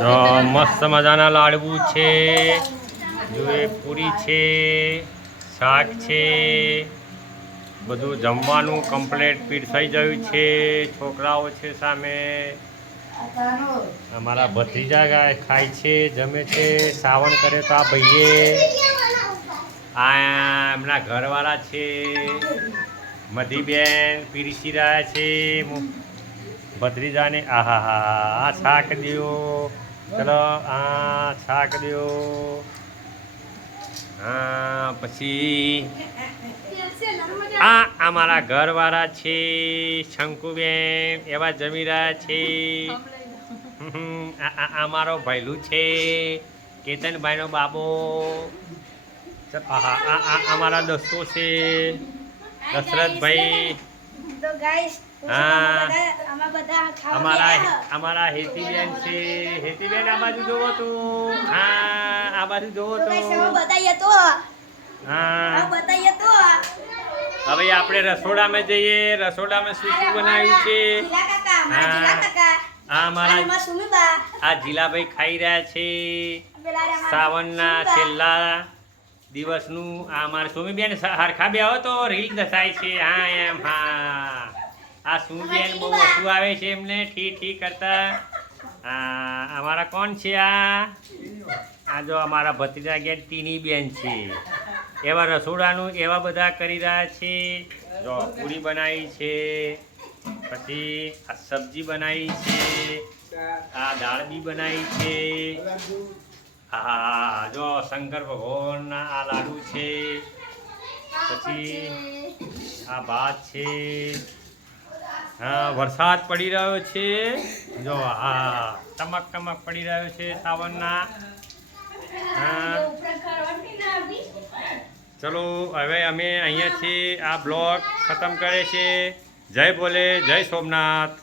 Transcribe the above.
જો મસ્ત મજાના લાડવું છે, જો એ પૂરી છે, શાક છે, બધું જમવાનું કમ્પ્લીટ પીરસાઈ ગયું છે. છોકરાઓ છે સામે, અમારા ભત્રીજા ગાય ખાય છે, જમે છે. શ્રાવણ કરે તો આ ભાઈએ આ એમના ઘરવાળા છે મધીબેન પીરસી રહ્યા છે ભત્રીજાને. આહા હા આ શાક દ્યો, ચલો આ શાક દ્યો. હા પછી આ અમારા ઘરવાળા છે શંકુબેન, એવા જમી રહ્યા છે. અમારો ભાઈલું છે કેતનભાઈનો બાબો. અમારા દોસ્તો છે દશરથભાઈ. હા અમારા હેતીબેન છે. હેતીબેન આ બાજુ જોવો તો. હા આ બાજુ જોવો તો. હા હવે આપણે રસોડામાં જઈએ. રસોડામાં શું શું બનાવ્યું છે? આ જીલાભાઈ ખાઈ રહ્યા છે શ્રાવણના છેલ્લા દિવસનું. આ મારા સુમીબેન હરખા બે આવો તો રીલ દસાય છે. હા એમ હા આ સુમીબેન બહુ ઓછું આવે છે એમને ઠી કરતા. હા અમારા કોણ છે? આ જો અમારા ભત્રીજા ગયા ટીની બેન છે. એવા રસોડાનું એવા બધા કરી રહ્યા છે. જો પૂરી બનાવી છે, પછી આ સબ્જી બનાવી છે, આ દાળ બી બનાવી છે. હા જો શંકર ભગવાનના આ લાડુ છે, પછી આ ભાત છે. હા વરસાદ પડી રહ્યો છે. જો હા ટમક પડી રહ્યો છે સાવનના. હા ચલો હવે અમે અહીંયાથી આ બ્લોગ ખતમ કરે છે. જય ભોલે, જય સોમનાથ.